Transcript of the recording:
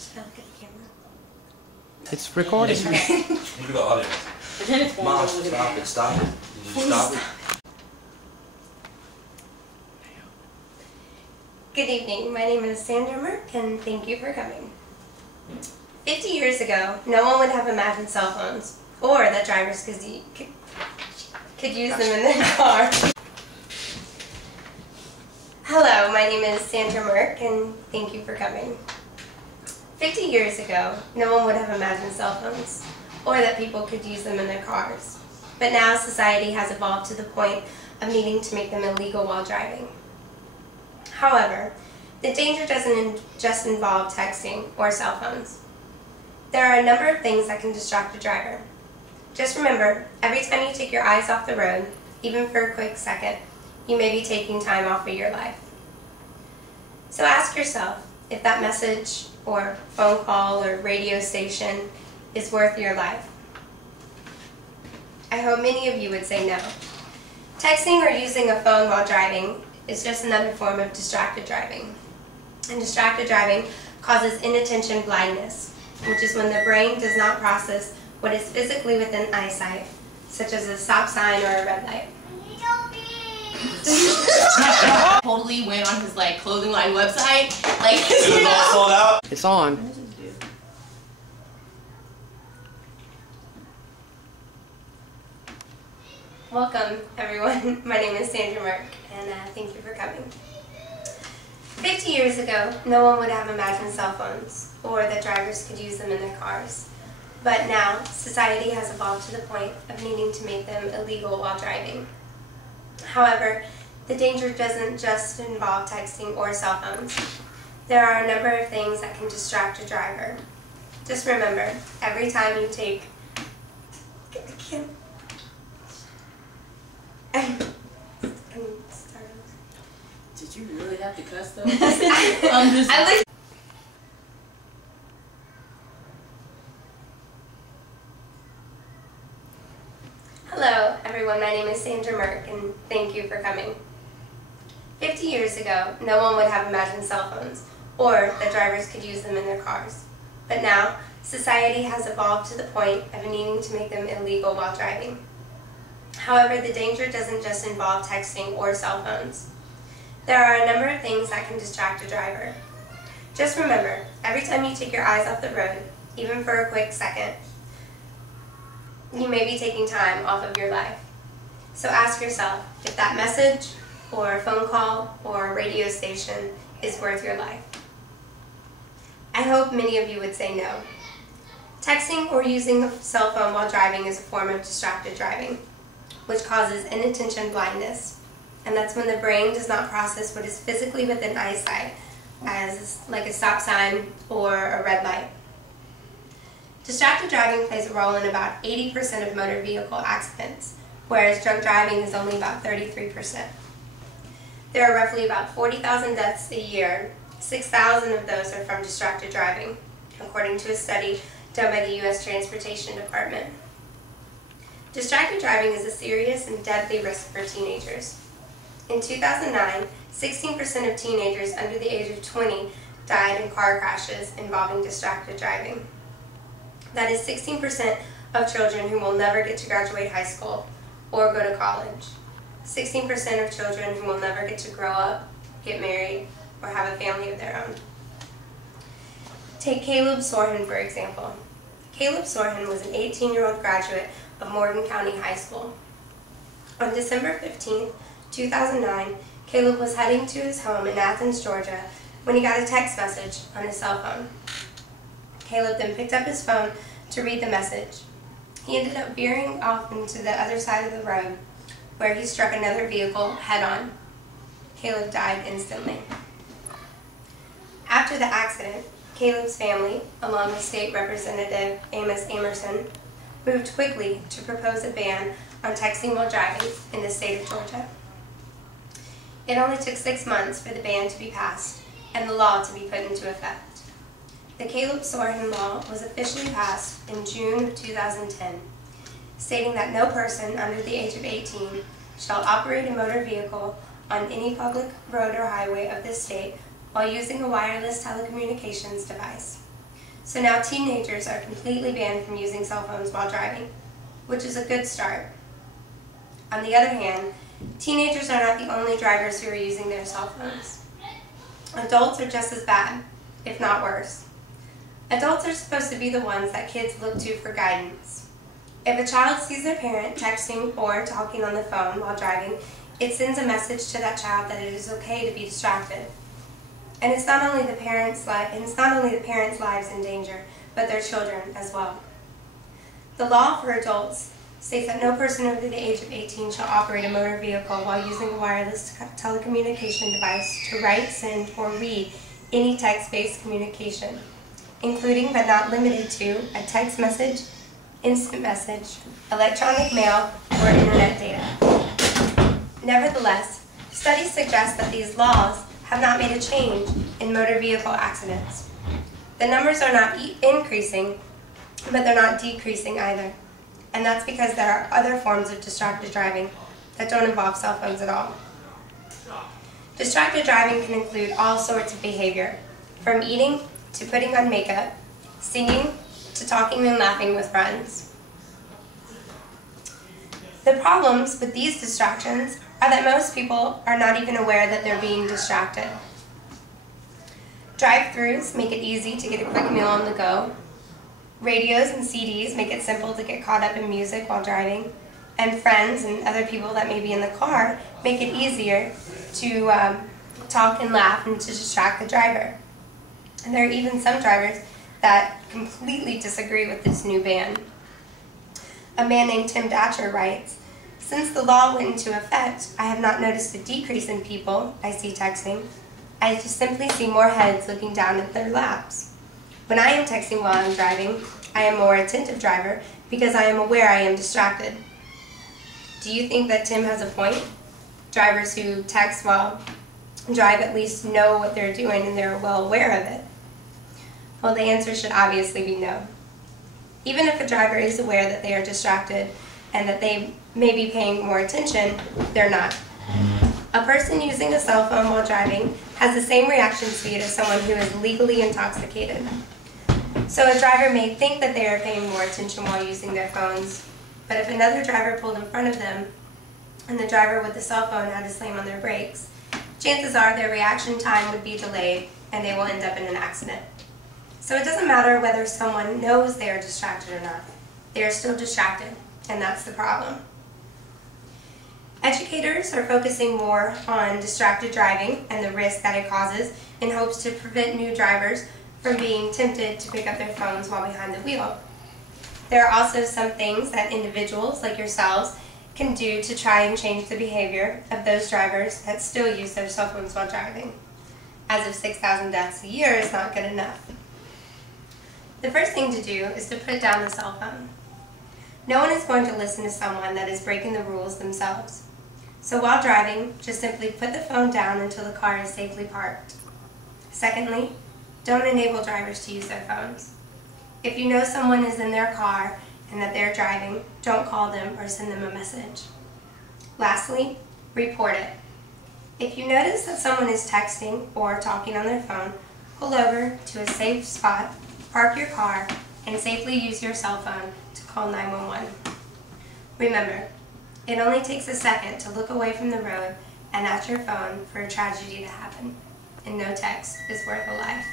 Look at the camera. It's recording. Look at the audience. Pretend it's Mom, formal. stop it, stop it. Did you stop it? Good evening, my name is Sandra Merck and thank you for coming. 50 years ago, no one would have imagined cell phones or that drivers could use them in their car. Hello, my name is Sandra Merck and thank you for coming. 50 years ago, no one would have imagined cell phones or that people could use them in their cars. But now society has evolved to the point of needing to make them illegal while driving. However, the danger doesn't just involve texting or cell phones. There are a number of things that can distract a driver. Just remember, every time you take your eyes off the road, even for a quick second, you may be taking time off of your life. So ask yourself if that message or phone call or radio station is worth your life. I hope many of you would say no. Texting or using a phone while driving is just another form of distracted driving. And distracted driving causes inattention blindness, which is when the brain does not process what is physically within eyesight, such as a stop sign or a red light. Totally went on his clothing line website. Is it all sold out? It's on. Welcome, everyone. My name is Sandra Merck, and thank you for coming. 50 years ago, no one would have imagined cell phones or that drivers could use them in their cars. But now, society has evolved to the point of needing to make them illegal while driving. However, the danger doesn't just involve texting or cell phones. There are a number of things that can distract a driver. Just remember, every time you take... Did you really have to cuss though? I'm just... Hello, everyone. My name is Sandra Merck, and thank you for coming. 50 years ago, no one would have imagined cell phones or that drivers could use them in their cars. But now, society has evolved to the point of needing to make them illegal while driving. However, the danger doesn't just involve texting or cell phones. There are a number of things that can distract a driver. Just remember, every time you take your eyes off the road, even for a quick second, you may be taking time off of your life. So ask yourself if that message or phone call or radio station is worth your life. I hope many of you would say no. Texting or using a cell phone while driving is a form of distracted driving, which causes inattention blindness, and that's when the brain does not process what is physically within eyesight, as like a stop sign or a red light. Distracted driving plays a role in about 80% of motor vehicle accidents, whereas drunk driving is only about 33%. There are roughly about 40,000 deaths a year. 6,000 of those are from distracted driving, according to a study done by the U.S. Transportation Department. Distracted driving is a serious and deadly risk for teenagers. In 2009, 16% of teenagers under the age of 20 died in car crashes involving distracted driving. That is 16% of children who will never get to graduate high school or go to college. 16% of children who will never get to grow up, get married, or have a family of their own. Take Caleb Sorhen, for example. Caleb Sorhen was an 18-year-old graduate of Morgan County High School. On December 15, 2009, Caleb was heading to his home in Athens, Georgia, when he got a text message on his cell phone. Caleb then picked up his phone to read the message. He ended up veering off into the other side of the road, where he struck another vehicle head-on. Caleb died instantly. After the accident, Caleb's family, along with State Representative Amos Amerson, moved quickly to propose a ban on texting while driving in the state of Georgia. It only took 6 months for the ban to be passed and the law to be put into effect. The Caleb Sorhen Law was officially passed in June of 2010, stating that no person under the age of 18 shall operate a motor vehicle on any public road or highway of this state while using a wireless telecommunications device. So now teenagers are completely banned from using cell phones while driving, which is a good start. On the other hand, teenagers are not the only drivers who are using their cell phones. Adults are just as bad, if not worse. Adults are supposed to be the ones that kids look to for guidance. If a child sees their parent texting or talking on the phone while driving, it sends a message to that child that it is okay to be distracted. And it's not only the parents' lives in danger, but their children as well. The law for adults states that no person over the age of 18 shall operate a motor vehicle while using a wireless telecommunication device to write, send, or read any text-based communication, including but not limited to a text message, instant message, electronic mail, or internet data. Nevertheless, studies suggest that these laws have not made a change in motor vehicle accidents. The numbers are not increasing, but they're not decreasing either. And that's because there are other forms of distracted driving that don't involve cell phones at all. Distracted driving can include all sorts of behavior, from eating to putting on makeup, singing to talking and laughing with friends. The problems with these distractions are that most people are not even aware that they're being distracted. Drive-thrus make it easy to get a quick meal on the go. Radios and CDs make it simple to get caught up in music while driving. And friends and other people that may be in the car make it easier to talk and laugh and to distract the driver. And there are even some drivers that completely disagree with this new ban. A man named Tim Datcher writes, "Since the law went into effect, I have not noticed a decrease in people I see texting. I just simply see more heads looking down at their laps. When I am texting while I'm driving, I am a more attentive driver because I am aware I am distracted." Do you think that Tim has a point? Drivers who text while drive at least know what they're doing and they're well aware of it. Well, the answer should obviously be no. Even if a driver is aware that they are distracted and that they may be paying more attention, they're not. A person using a cell phone while driving has the same reaction speed as someone who is legally intoxicated. So a driver may think that they are paying more attention while using their phones, but if another driver pulled in front of them and the driver with the cell phone had to slam on their brakes, chances are their reaction time would be delayed and they will end up in an accident. So it doesn't matter whether someone knows they are distracted or not. They are still distracted, and that's the problem. Educators are focusing more on distracted driving and the risk that it causes in hopes to prevent new drivers from being tempted to pick up their phones while behind the wheel. There are also some things that individuals like yourselves can do to try and change the behavior of those drivers that still use their cell phones while driving. As if 6,000 deaths a year is not good enough. The first thing to do is to put down the cell phone. No one is going to listen to someone that is breaking the rules themselves. So while driving, just simply put the phone down until the car is safely parked. Secondly, don't enable drivers to use their phones. If you know someone is in their car and that they're driving, don't call them or send them a message. Lastly, report it. If you notice that someone is texting or talking on their phone, pull over to a safe spot, park your car, and safely use your cell phone to call 911. Remember, it only takes a second to look away from the road and at your phone for a tragedy to happen, and no text is worth a life.